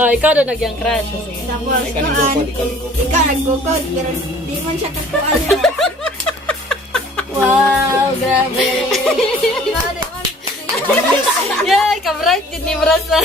Oh, ikaw na nagyang crush. Sige. Tapos, ikaw nagkukod, pero di man siya kakuan niya. Wow, grabe. Yay, ka-bright yun ni Brasa.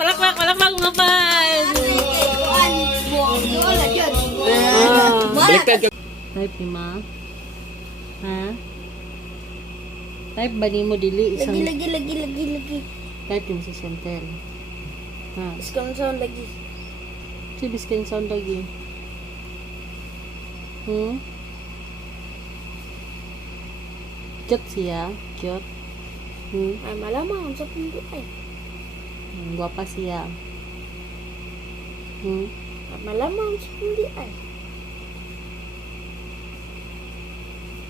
Malakmak mga pan. Baliktad ka. Type ni Ma. Ha? Type ba ni mo dili isang... Lagi. Type yung sa center. Ha? Isang sound lagi. Si biskin sound lagi. Cute siya. Cute. Ay, malamang sa pundo ay. Guwapa siya. Malamang sa pundo ay.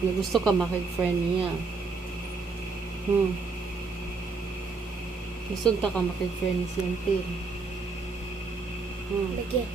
Gusto ka makig-friend niya. Gusto ka makig-friend ni Sientil. Lagi.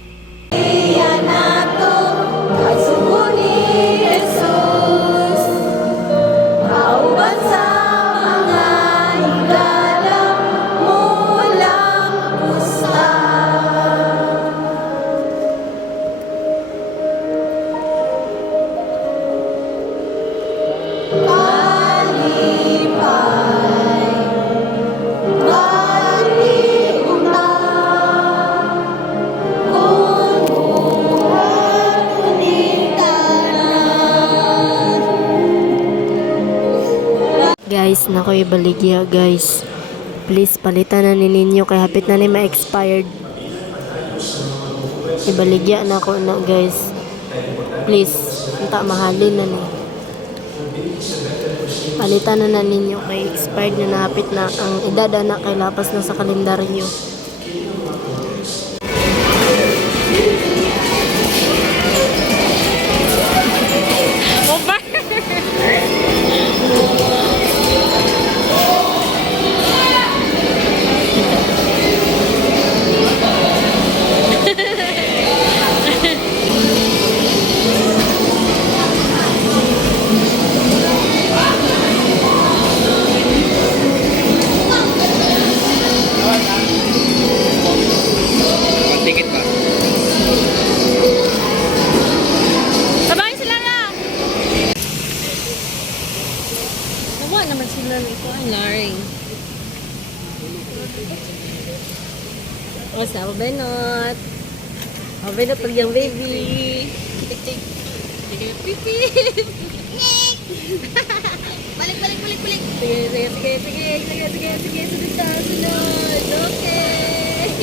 Guys, nakoy baligya guys. Please palitan na ninyo kay hapit na ni ma-expired. Ibaligya na ko na guys. Please, unta mahalin na ni. Palitan na ninyo kay expired na hapit na ang edad na kay lapas na sa kalendaryo. Tikit pa. Sabahin sila na! Nawa naman sila nito. Ay, Larry. O, sa Benot. O, Benot pag yung baby. Tik-tik. Pipi. Balik. Sige. Sunod. Okay.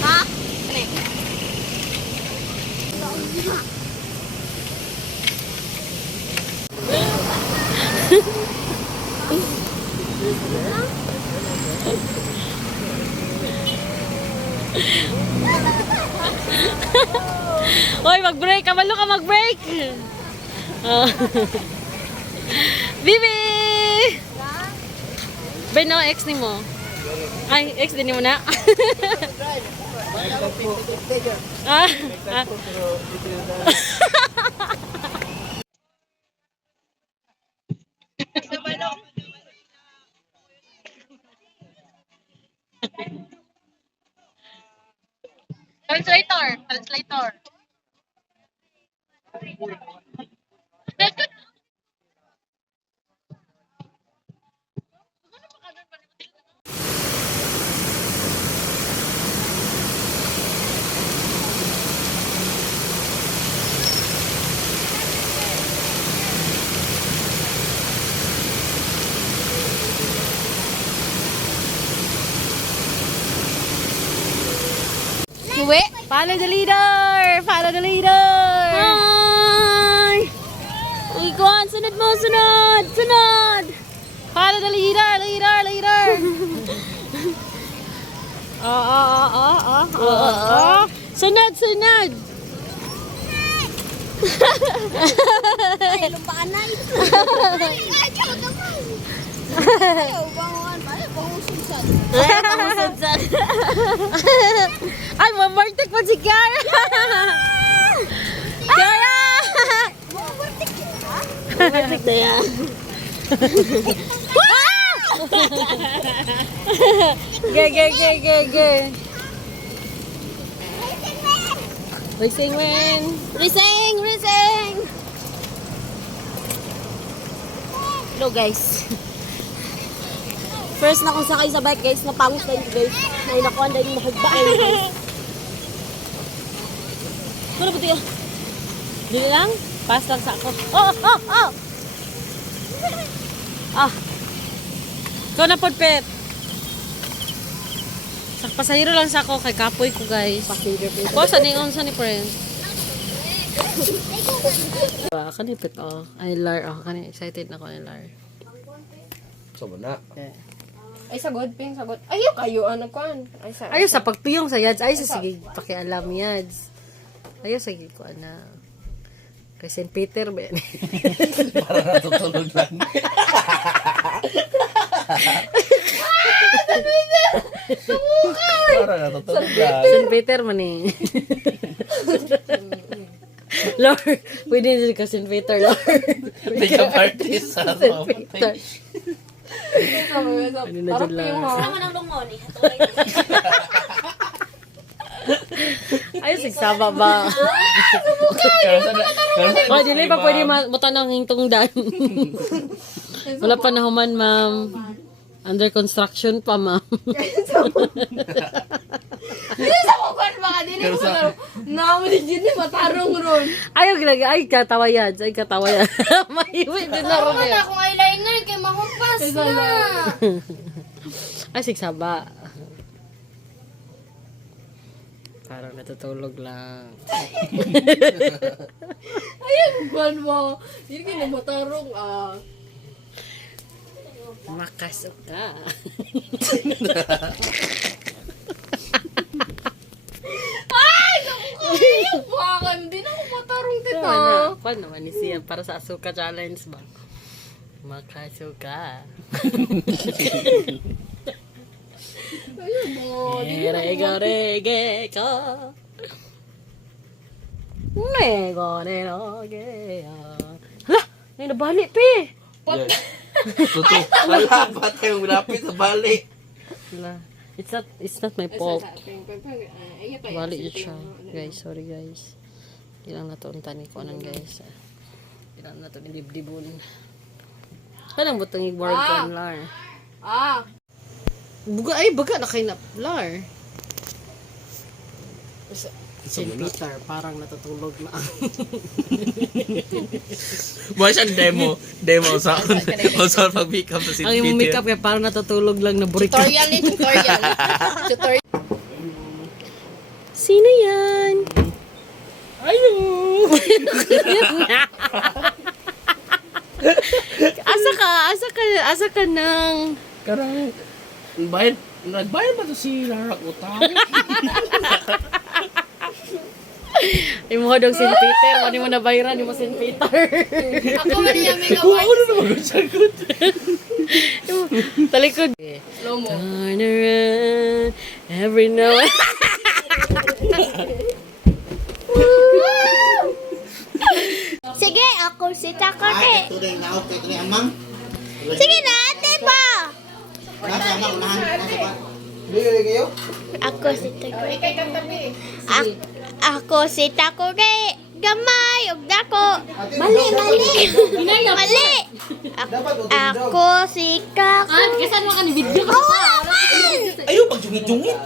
Ha? Hoy, mag-break. Kamalo ka mag-break. Oh. Bibi! Beno, ex ni mo. Ay, ex din mo na. Ah. Translator. Uwi? Follow the leader! Follow the leader! Hi! Ikuan, sunod mo, sunod! Sunod! Follow the leader! Oh. Sunod! Ay, lumpaan na ito. Ay, ayaw naman. Ayaw, banguan pa. Ayaw, bangusunsad. Ay, mamartik pa si Kiara! Kiara! Mamartik yan, ha? Mamartik na yan. Ge. Racing win. Rising! Rising! Hello guys. First na kong sakay sa bike guys, napangos na yun guys. Ay nakuha na yung mahagbaan guys. Ano ba ito yun? Dili lang? Pass lang sa ako. Oh! Ah! Ikaw na po, Pet. Pasahero lang sa ako kay kapoy ko guys. Po sa ni friend. Kanipit oh. Ay Lar oh, excited na ko ni Lar. So na. Okay. Ay, sagod, Ping, sagod. Ayaw kayo, ano kan? Ayaw sa pagtuyong sa yads. Ayaw sa sige pakialam yads. Ayaw sa sige ko na. Kay St. Peter ba yan? Para natutulog lang. Para natutulog lang. St. Peter man eh. Lord, pwede din ka St. Peter, Lord. Makeup artist sa St. Peter. Ano na dyan lang. Sama ng lungon eh. Ayaw sigsaba ba? Oh, dili pa pwede matanang hingtong dan. Wala pa na human, ma'am. Under construction pa, ma'am. Dili sa kukuan baka, dili mo matarong. Naman din yun, matarong ron. Ayaw gilagi. Ay, katawa yan. Mahiwi din na ron Ano yan. na akong eyeliner kay mahumpas na. Ay, sigsaba. Parang natutulog lang. Ayun, kukuan mo. Dili kayo na matarong ah. Makasuka. Baka, hindi na ako matarong dito. Paano naman ni siya? Para sa Asuka Challenge ba? Makasuka. Ayun mo. Rege ko. Hala! May nabali, pe! Tuto. Wala ba tayong lapit sa bali? Hala. It's not my fault. Bali yun siya. Guys, sorry guys. Ilang na to ang tani ko anan guys. Ilang na to ni dibdibon. Kanang butang i-board ko Lar. Ah. Baga na kay Lar. Si Peter, parang natutulog na. Buwan siyang demo sa pag-makeup sa St. Ang yung Peter. makeup kaya parang natutulog lang na burikat. Tutorial. Sino yan? Ayo! Asa ka ng... Karang... Nagbayad ba ito si Lara Utang? Yung mo daw St. Peter, wani mo na bayran, yung mo St. Peter. Ako man niya mega Kung white. ako na naman ang sagot. Talikod. Lomo. Turn around, every now and... Sige, ako si Takake. Sige na, ate pa. Ako si Takake. Ako si Takake. Gamay, og dako. Mali. Mali. Ako si Takake. Kasan mo ka ni video ka? Oo naman. Ayaw, pag-jungit-jungit.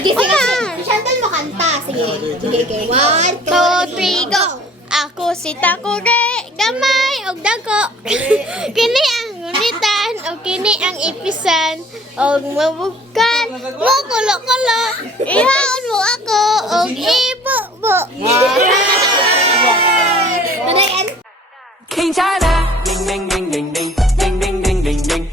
Sige. Chantal mo kanta. Sige. 1, 2, 3, go. Ako si Takure, gamay og dako. Kini ang gunitan o kini ang ipisan og mabukan mo kulo-kulo. Ihaon mo ako og ibo-bo. Madayan. King China. Ding ding ding ding ding ding ding ding ding ding.